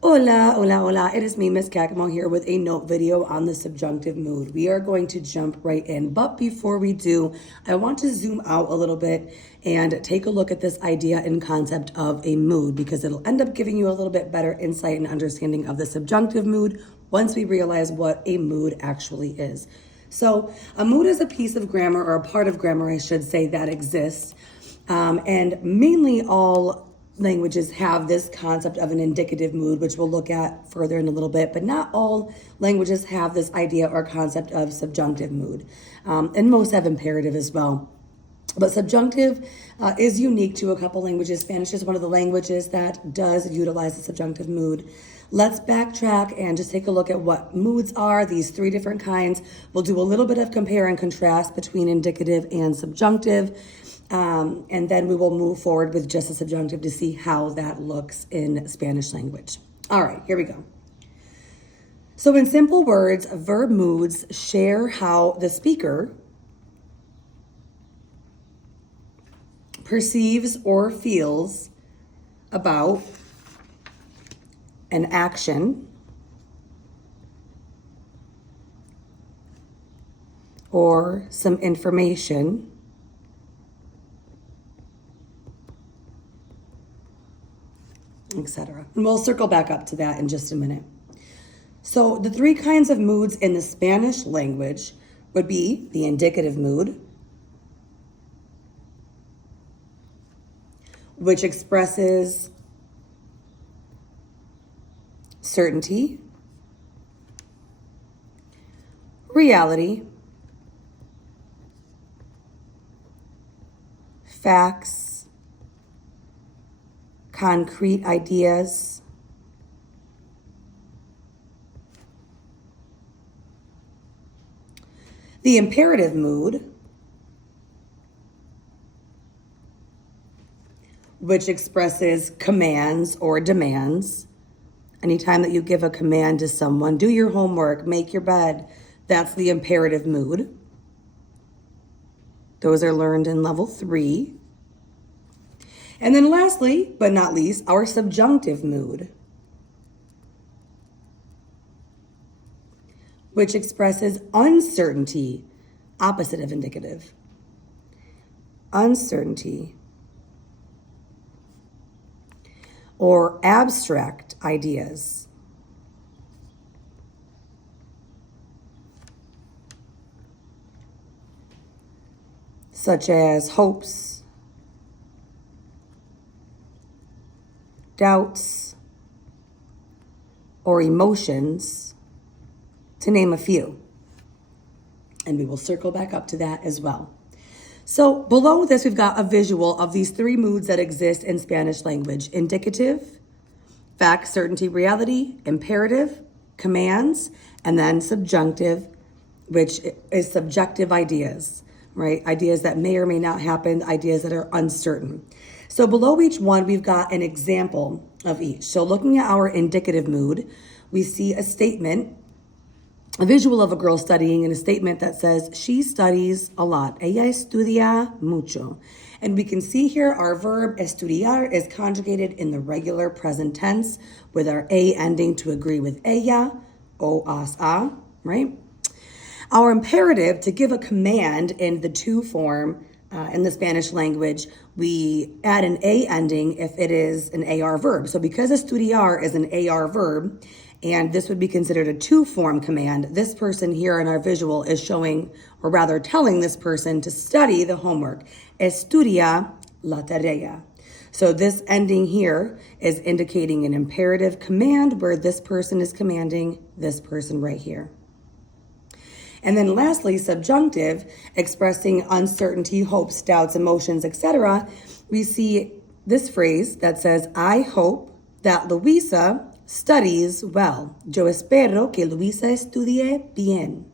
Hola, hola, hola. It is me, Miss Kakamo, here with a note video on the subjunctive mood. We are going to jump right in. But before we do, I want to zoom out a little bit and take a look at this idea and concept of a mood, because it'll end up giving you a little bit better insight and understanding of the subjunctive mood once we realize what a mood actually is. So a mood is a piece of grammar, or a part of grammar, I should say, that exists. And mainly all languages have this concept of an indicative mood, which we'll look at further in a little bit, but not all languages have this idea or concept of subjunctive mood. And most have imperative as well. But subjunctive is unique to a couple languages. Spanish is one of the languages that does utilize the subjunctive mood. Let's backtrack and just take a look at what moods are, these three different kinds. We'll do a little bit of compare and contrast between indicative and subjunctive. And then we will move forward with just the subjunctive to see how that looks in Spanish language. All right, here we go. So in simple words, verb moods share how the speaker perceives or feels about an action or some information etc. And we'll circle back up to that in just a minute. So the three kinds of moods in the Spanish language would be the indicative mood, which expresses certainty, reality, facts, concrete ideas, the imperative mood, which expresses commands or demands. Anytime that you give a command to someone, do your homework, make your bed, that's the imperative mood. Those are learned in level 3. And then lastly, but not least, our subjunctive mood, which expresses uncertainty, opposite of indicative. Uncertainty or abstract ideas. Such as hopes, doubts, or emotions, to name a few. And we will circle back up to that as well. So below this, we've got a visual of these three moods that exist in Spanish language: indicative, fact, certainty, reality; imperative, commands; and then subjunctive, which is subjective ideas, right? Ideas that may or may not happen, ideas that are uncertain. So below each one, we've got an example of each. So looking at our indicative mood, we see a statement, a visual of a girl studying, and a statement that says, she studies a lot. Ella estudia mucho. And we can see here our verb estudiar is conjugated in the regular present tense with our a ending to agree with ella, o, as, a, right? Our imperative, to give a command in the to form in the Spanish language, we add an a ending if it is an AR verb. So because estudiar is an AR verb, and this would be considered a to form command, this person here in our visual is showing, or rather telling this person to study the homework. Estudia la tarea. So this ending here is indicating an imperative command where this person is commanding this person right here. And then lastly, subjunctive, expressing uncertainty, hopes, doubts, emotions, etc. We see this phrase that says, I hope that Luisa studies well. Yo espero que Luisa estudie bien.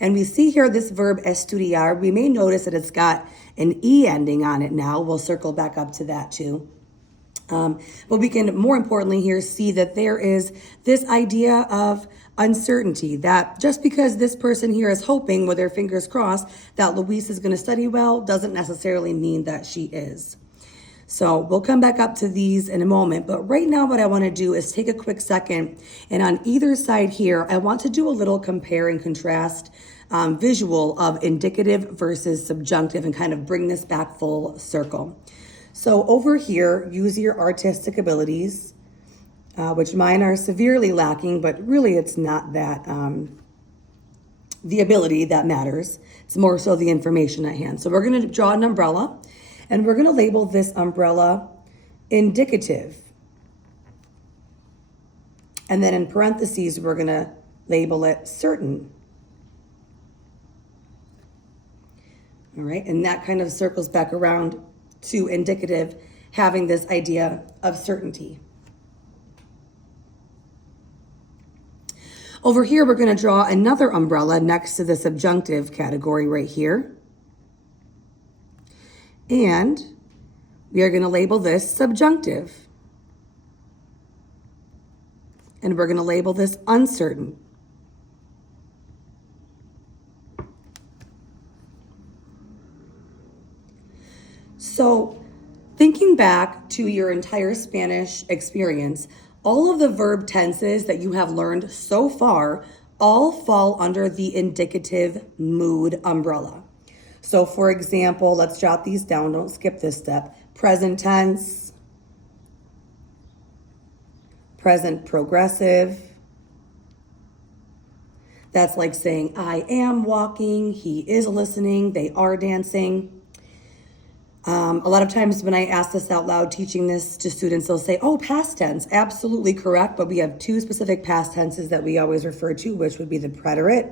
And we see here this verb estudiar. We may notice that it's got an E ending on it now. We'll circle back up to that too. But we can, more importantly here, see that there is this idea of uncertainty, that just because this person here is hoping with their fingers crossed that Luisa is going to study well doesn't necessarily mean that she is. So we'll come back up to these in a moment, but right now what I want to do is take a quick second, and on either side here, I want to do a little compare and contrast visual of indicative versus subjunctive and kind of bring this back full circle. So over here, use your artistic abilities, which mine are severely lacking, but really it's not that the ability that matters. It's more so the information at hand. So we're going to draw an umbrella, and we're going to label this umbrella indicative. And then in parentheses, we're going to label it certain. All right, and that kind of circles back around to indicative, having this idea of certainty. Over here, we're going to draw another umbrella next to the subjunctive category right here. And we are going to label this subjunctive. And we're going to label this uncertain. So, thinking back to your entire Spanish experience, all of the verb tenses that you have learned so far all fall under the indicative mood umbrella. So for example, let's jot these down, don't skip this step. Present tense, present progressive. That's like saying, I am walking, he is listening, they are dancing. A lot of times when I ask this out loud, teaching this to students, they'll say, oh, past tense, absolutely correct. But we have two specific past tenses that we always refer to, which would be the preterite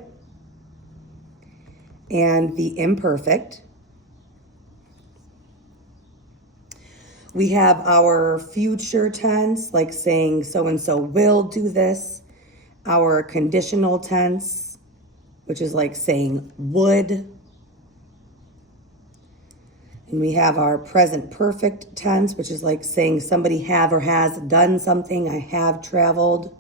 and the imperfect. We have our future tense, like saying so-and-so will do this. Our conditional tense, which is like saying would. And we have our present perfect tense, which is like saying somebody have or has done something. I have traveled.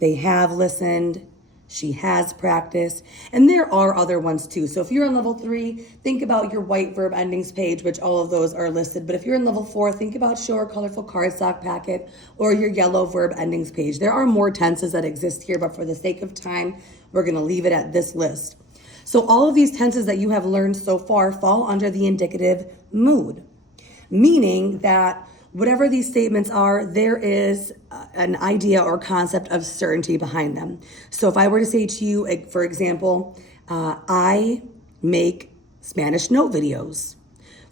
They have listened. She has practiced. And there are other ones too. So if you're in level 3, think about your white verb endings page, which all of those are listed. But if you're in level 4, think about show or colorful cardstock packet or your yellow verb endings page. There are more tenses that exist here, but for the sake of time, we're going to leave it at this list. So all of these tenses that you have learned so far fall under the indicative mood, meaning that whatever these statements are, there is an idea or concept of certainty behind them. So if I were to say to you, for example, I make Spanish note videos.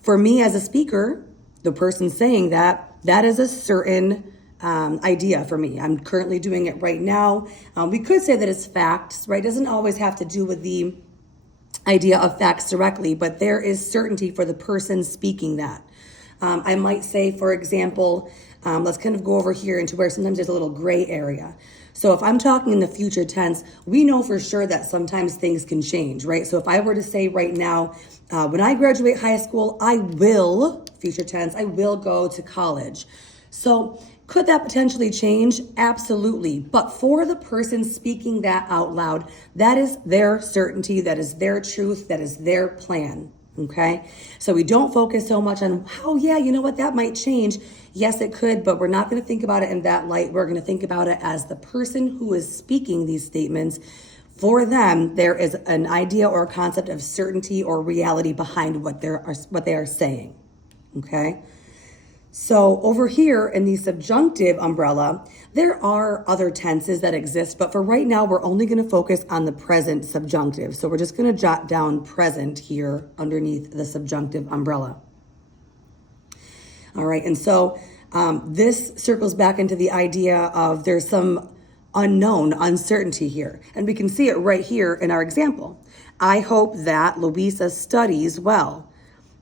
For me as a speaker, the person saying that is a certain idea for me. I'm currently doing it right now. We could say that it's facts, right? It doesn't always have to do with the idea of facts directly, but there is certainty for the person speaking that. I might say, for example, let's kind of go over here into where sometimes there's a little gray area. So if I'm talking in the future tense, we know for sure that sometimes things can change, right? So if I were to say right now, when I graduate high school, I will, future tense, I will go to college. So could that potentially change? Absolutely. But for the person speaking that out loud, that is their certainty, that is their truth, that is their plan. Okay? So we don't focus so much on, oh yeah, you know what, that might change. Yes, it could, but we're not going to think about it in that light. We're going to think about it as the person who is speaking these statements. For them, there is an idea or a concept of certainty or reality behind what they are saying. Okay? So over here in the subjunctive umbrella, there are other tenses that exist, but for right now, we're only going to focus on the present subjunctive. So we're just going to jot down present here underneath the subjunctive umbrella. All right, and so this circles back into the idea of there's some unknown uncertainty here. And we can see it right here in our example. I hope that Louisa studies well.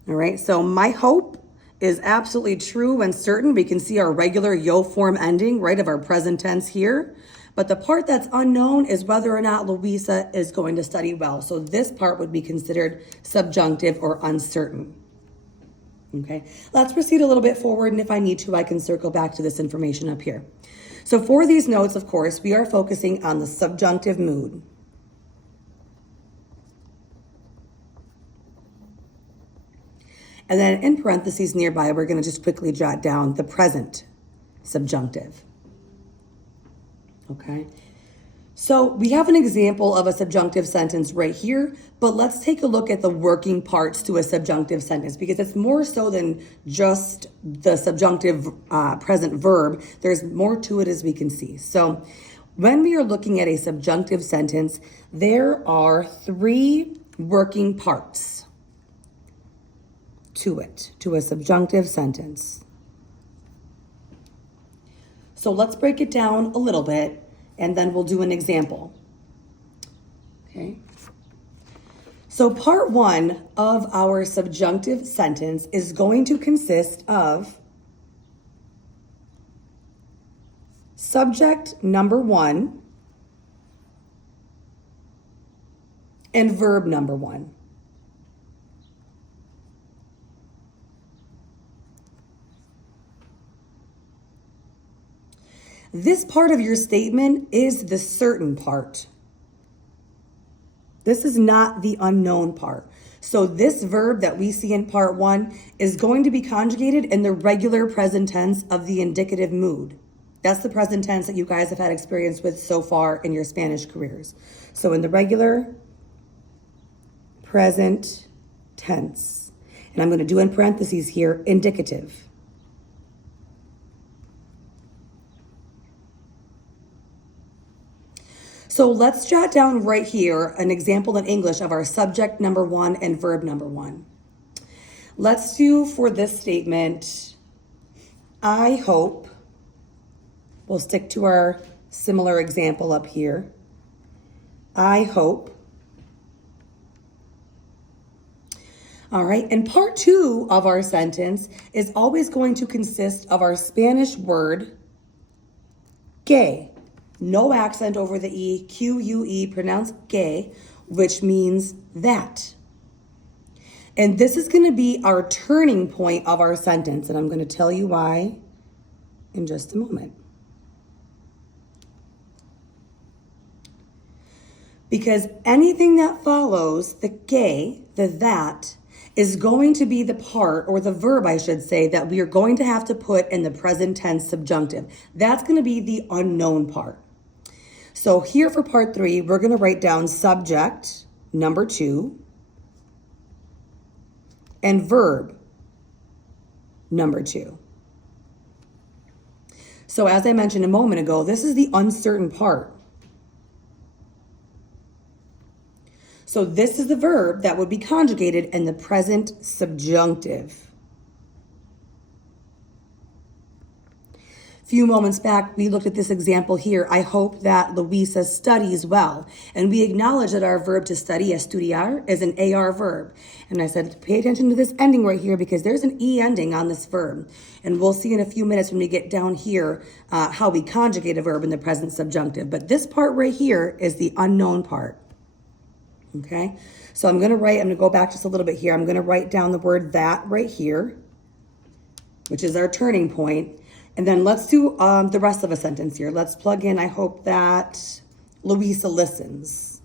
All right, so my hope is absolutely true and certain. We can see our regular yo form ending, right, of our present tense here. But the part that's unknown is whether or not Louisa is going to study well. So this part would be considered subjunctive or uncertain. Okay, let's proceed a little bit forward, and if I need to, I can circle back to this information up here. So for these notes, of course, we are focusing on the subjunctive mood. And then in parentheses nearby, we're going to just quickly jot down the present subjunctive. Okay? So we have an example of a subjunctive sentence right here, but let's take a look at the working parts to a subjunctive sentence because it's more so than just the subjunctive present verb. There's more to it as we can see. So when we are looking at a subjunctive sentence, there are 3 working parts to it, to a subjunctive sentence. So let's break it down a little bit and then we'll do an example. Okay. So part 1 of our subjunctive sentence is going to consist of subject number 1 and verb number 1. This part of your statement is the certain part. This is not the unknown part. So this verb that we see in part 1 is going to be conjugated in the regular present tense of the indicative mood. That's the present tense that you guys have had experience with so far in your Spanish careers. So in the regular present tense, and I'm going to do in parentheses here, indicative. So let's jot down right here an example in English of our subject number 1 and verb number 1. Let's do for this statement, I hope. We'll stick to our similar example up here. I hope. All right, and part 2 of our sentence is always going to consist of our Spanish word, que. No accent over the E, Q-U-E, pronounced que, which means that. And this is going to be our turning point of our sentence, and I'm going to tell you why in just a moment. Because anything that follows the que, the that, is going to be the part, or the verb, I should say, that we are going to have to put in the present tense subjunctive. That's going to be the unknown part. So here for part 3, we're going to write down subject number 2 and verb number 2. So as I mentioned a moment ago, this is the uncertain part. So this is the verb that would be conjugated in the present subjunctive. A few moments back, we looked at this example here. I hope that Luisa studies well. And we acknowledge that our verb to study, estudiar, is an AR verb. And I said, pay attention to this ending right here because there's an E ending on this verb. And we'll see in a few minutes when we get down here how we conjugate a verb in the present subjunctive. But this part right here is the unknown part. Okay? So I'm going to go back just a little bit here. I'm going to write down the word that right here, which is our turning point. And then let's do the rest of a sentence here. Let's plug in, I hope that Luisa listens.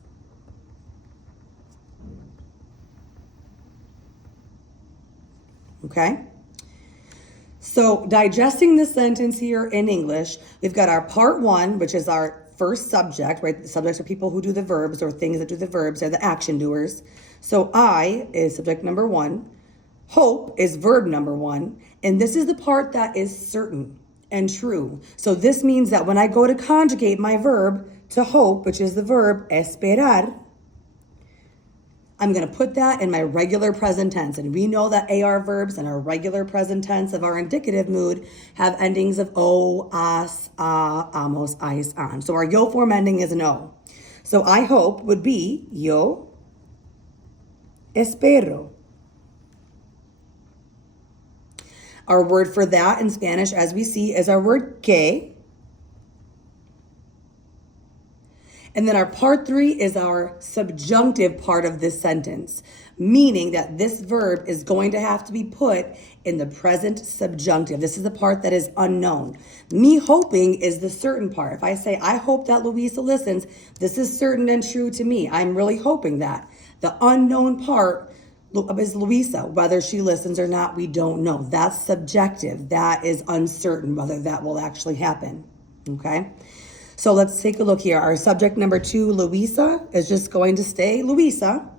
Okay? So digesting this sentence here in English, we've got our part 1, which is our first subject, right? The subjects are people who do the verbs or things that do the verbs. They're the action doers. So I is subject number 1. Hope is verb number 1. And this is the part that is certain and true. So this means that when I go to conjugate my verb to hope, which is the verb esperar, I'm going to put that in my regular present tense. And we know that AR verbs in our regular present tense of our indicative mood have endings of o, as, a, amos, ais, an. So our yo form ending is an o. So I hope would be yo espero. Our word for that in Spanish, as we see, is our word que. And then our part 3 is our subjunctive part of this sentence, meaning that this verb is going to have to be put in the present subjunctive. This is the part that is unknown. Me hoping is the certain part. If I say, I hope that Luisa listens, this is certain and true to me. I'm really hoping that. The unknown part is Luisa. Whether she listens or not, we don't know. That's subjective. That is uncertain whether that will actually happen. Okay? So let's take a look here. Our subject number 2, Luisa, is just going to stay Luisa.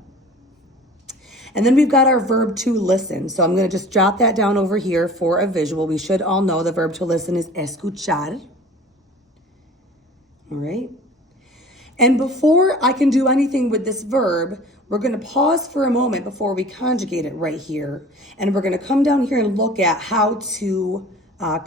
And then we've got our verb to listen. So I'm going to just jot that down over here for a visual. We should all know the verb to listen is escuchar. All right. And before I can do anything with this verb, we're going to pause for a moment before we conjugate it right here. And we're going to come down here and look at how to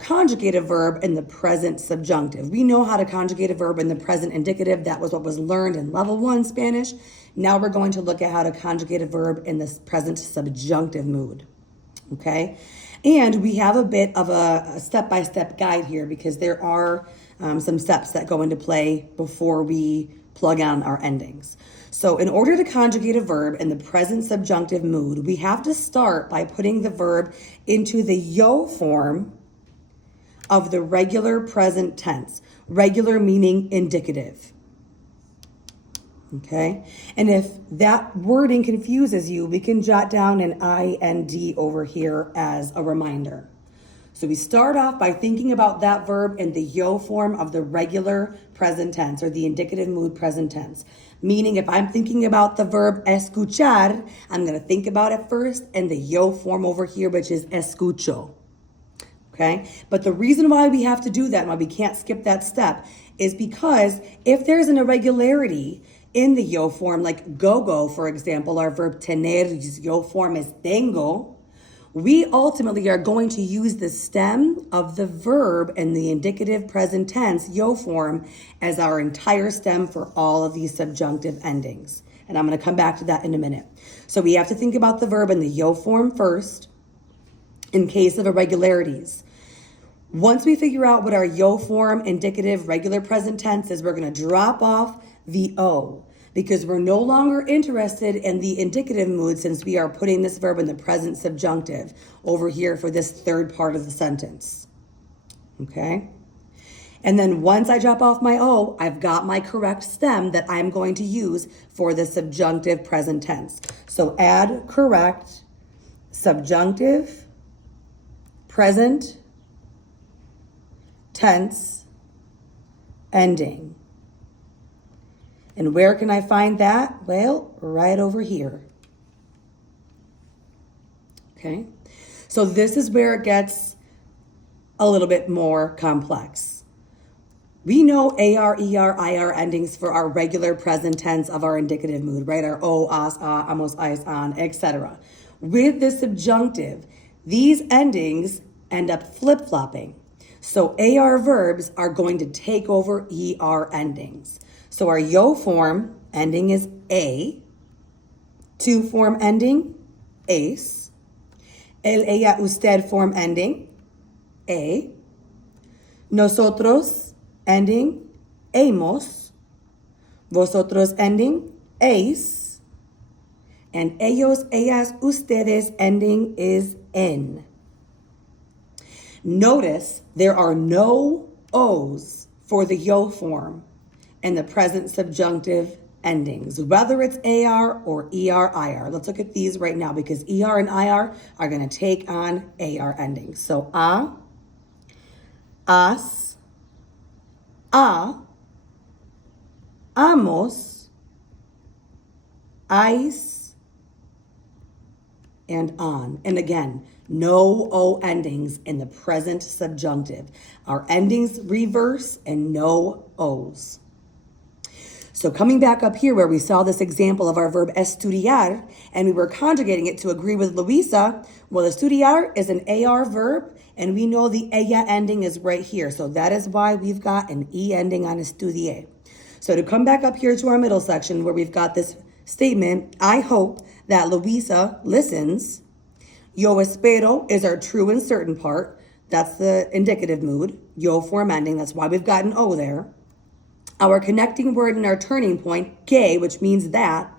conjugate a verb in the present subjunctive. We know how to conjugate a verb in the present indicative. That was what was learned in level 1 Spanish. Now we're going to look at how to conjugate a verb in the present subjunctive mood. Okay? And we have a bit of a step-by-step guide here because there are some steps that go into play before we plug on our endings. So in order to conjugate a verb in the present subjunctive mood, we have to start by putting the verb into the yo form of the regular present tense. Regular meaning indicative. Okay? And if that wording confuses you, we can jot down an IND over here as a reminder. So we start off by thinking about that verb in the yo form of the regular present tense or the indicative mood present tense. Meaning if I'm thinking about the verb escuchar, I'm going to think about it first in the yo form over here, which is escucho. Okay? But the reason why we have to do that, and why we can't skip that step, is because if there's an irregularity in the yo form, like go, for example, our verb tener's yo form is tengo, we ultimately are going to use the stem of the verb in the indicative present tense yo form as our entire stem for all of these subjunctive endings. And I'm going to come back to that in a minute. So we have to think about the verb in the yo form first in case of irregularities. Once we figure out what our yo form indicative regular present tense is, we're going to drop off the O because we're no longer interested in the indicative mood since we are putting this verb in the present subjunctive over here for this third part of the sentence. Okay? And then once I drop off my O, I've got my correct stem that I'm going to use for the subjunctive present tense. So add correct subjunctive present tense ending. And where can I find that? Well, right over here. Okay? So this is where it gets a little bit more complex. We know AR, ER, IR endings for our regular present tense of our indicative mood, right? Our O, as, amos, ais, an, etc. With the subjunctive, these endings end up flip-flopping. So AR verbs are going to take over ER endings. So our yo form ending is A, to form ending, ace, el, ella, usted form ending, A, nosotros ending, hemos, vosotros ending, eis, and ellos, ellas, ustedes ending is en. Notice there are no O's for the yo form in the present subjunctive endings, whether it's AR or ER, IR. Let's look at these right now because ER and IR are going to take on AR endings. So as, amos, ais, and on. And again, no O endings in the present subjunctive. Our endings reverse and no O's. So coming back up here where we saw this example of our verb estudiar, and we were conjugating it to agree with Luisa, well, estudiar is an AR verb, and we know the ella ending is right here. So that is why we've got an E ending on estudié. So to come back up here to our middle section where we've got this statement, I hope that Luisa listens. Yo espero is our true and certain part. That's the indicative mood. Yo form ending, that's why we've got an O there. Our connecting word and our turning point, que, which means that,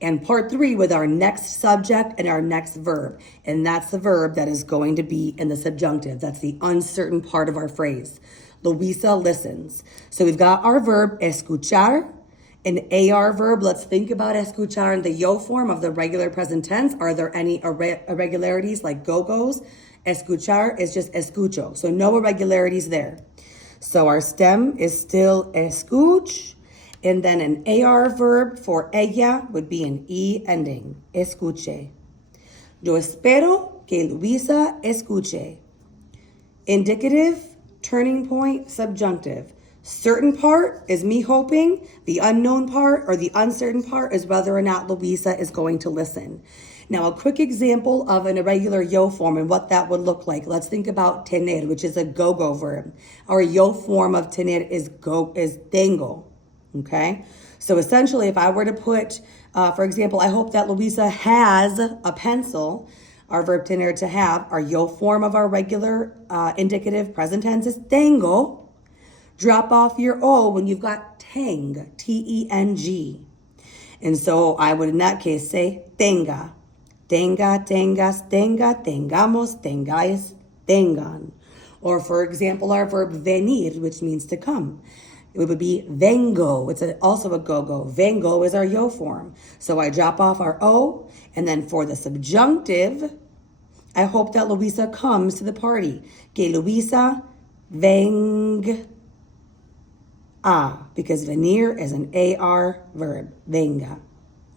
and part 3 with our next subject and our next verb. And that's the verb that is going to be in the subjunctive. That's the uncertain part of our phrase. Luisa listens. So we've got our verb escuchar, An AR verb, let's think about escuchar in the yo form of the regular present tense. Are there any irregularities like go-go's? Escuchar is just escucho, so no irregularities there. So our stem is still escuch, and then an AR verb for ella would be an E ending, escuche. Yo espero que Luisa escuche. Indicative, turning point, subjunctive. Certain part is me hoping. The unknown part or the uncertain part is whether or not Luisa is going to listen. Now, a quick example of an irregular yo form and what that would look like. Let's think about tener, which is a go-go verb. Our yo form of tener is tengo. Okay? So essentially, if I were to put, for example, I hope that Luisa has a pencil. Our verb tener, to have. Our yo form of our regular indicative present tense is tengo. Drop off your O when you've got teng, T-E-N-G. And so I would, in that case, say tenga. Tenga, tengas, tenga, tengamos, tengáis, tengan. Or, for example, our verb venir, which means to come. It would be vengo. It's also a go-go. Vengo is our yo form. So I drop off our O, and then for the subjunctive, I hope that Luisa comes to the party. Que Luisa venga. Because venir is an AR verb, venga.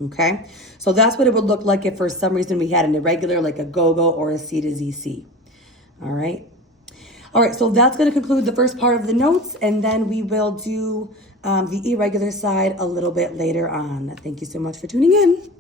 Okay, so that's what it would look like if for some reason we had an irregular like a go-go or a C to ZC. All right. All right, so that's going to conclude the first part of the notes, and then we will do the irregular side a little bit later on. Thank you so much for tuning in.